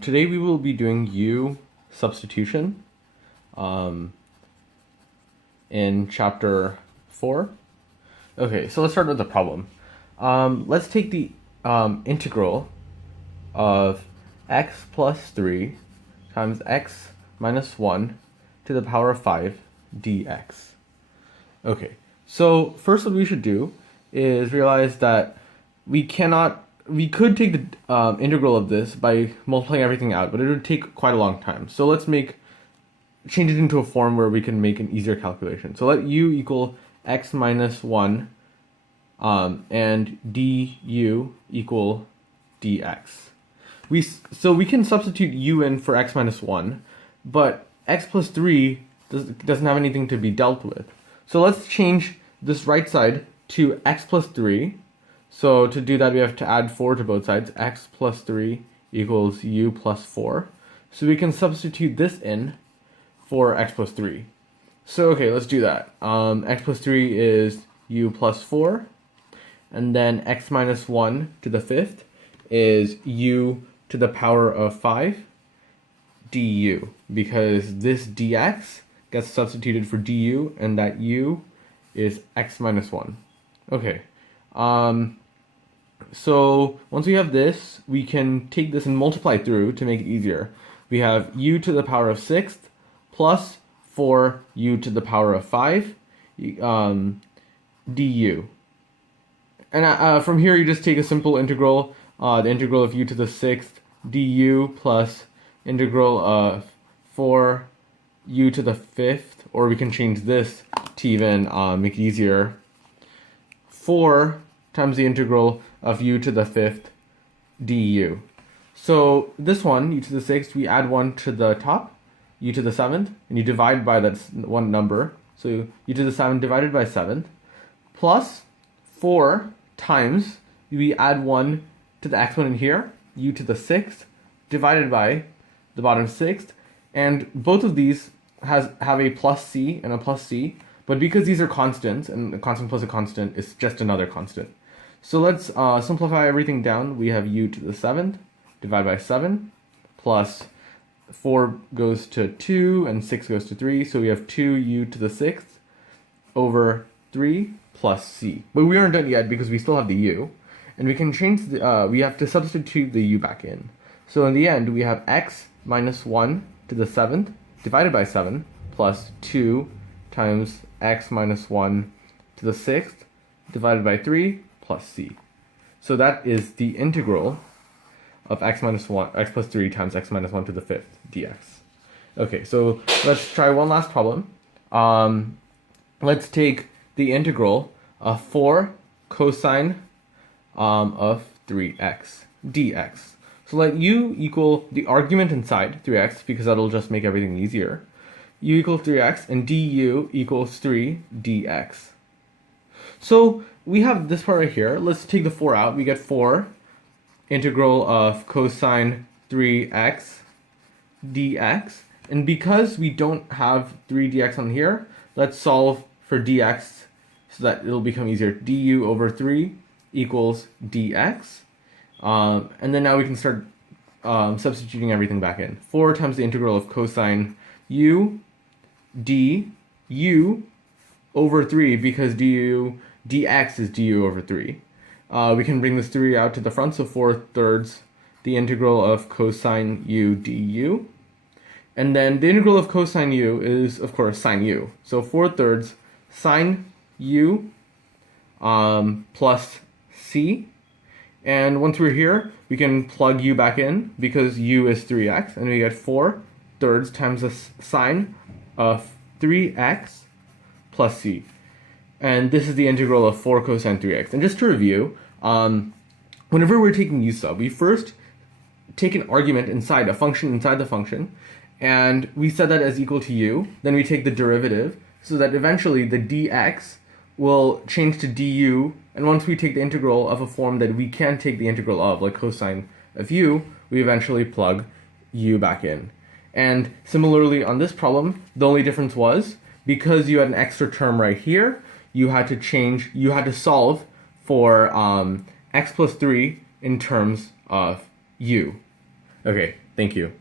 Today we will be doing U-substitution in chapter 4. Okay, so let's start with the problem. Let's take the integral of x plus 3 times x minus 1 to the power of 5 dx. Okay, so first what we should do is realize that we could take the integral of this by multiplying everything out, but it would take quite a long time. So let's change it into a form where we can make an easier calculation. So let u equal x minus 1 and du equal dx. So we can substitute u in for x minus 1, but x plus 3 doesn't have anything to be dealt with. So let's change this right side to x plus 3. So to do that, we have to add 4 to both sides. X plus 3 equals u plus 4. So we can substitute this in for x plus 3. So okay, let's do that. X plus 3 is u plus 4. And then x minus 1 to the 5th is u to the power of 5 du. Because this dx gets substituted for du, and that u is x minus 1. Okay. So once we have this, we can take this and multiply through to make it easier. We have u to the power of 6th plus 4u to the power of 5 du. And from here, you just take a simple integral, the integral of u to the 6th du plus integral of 4u to the 5th, or we can change this to even make it easier. 4 times the integral of u to the 5th du. So this one, u to the 6th, we add 1 to the top, u to the 7th, and you divide by that one number. So u to the 7th divided by 7th, plus 4 times, we add 1 to the exponent here, u to the 6th, divided by the bottom 6th, and both of these have a plus c and a plus c, but because these are constants, and a constant plus a constant is just another constant. So let's simplify everything down. We have u to the 7th, divided by 7, plus 4 goes to 2, and 6 goes to 3, so we have 2u to the 6th over 3 plus c. But we aren't done yet because we still have the u, and we can change we have to substitute the u back in. So in the end, we have x minus 1 to the 7th, divided by 7, plus 2 times x minus 1 to the 6th, divided by 3, plus c. So that is the integral of x plus 3 times x minus 1 to the 5th dx. Okay, so let's try one last problem. Let's take the integral of 4 cosine of 3x dx. So let u equal the argument inside 3x, because that'll just make everything easier. U equals 3x, and du equals 3 dx. So we have this part right here. Let's take the 4 out. We get 4 integral of cosine 3x dx. And because we don't have 3 dx on here, let's solve for dx so that it'll become easier. Du over 3 equals dx. And then now we can start substituting everything back in. 4 times the integral of cosine u du over 3, because dx is du over 3. We can bring this 3 out to the front, so 4/3 the integral of cosine u du. And then the integral of cosine u is, of course, sine u. So 4/3 sine u plus c. And once we're here, we can plug u back in because u is 3x, and we get 4/3 times the sine of 3x plus c. And this is the integral of 4 cosine 3x. And just to review, whenever we're taking u sub, we first take an argument inside a function inside the function, and we set that as equal to u. Then we take the derivative, so that eventually the dx will change to du, and once we take the integral of a form that we can take the integral of, like cosine of u, we eventually plug u back in. And similarly on this problem, the only difference was, because you had an extra term right here, you had to solve for x plus 3 in terms of u. Okay, thank you.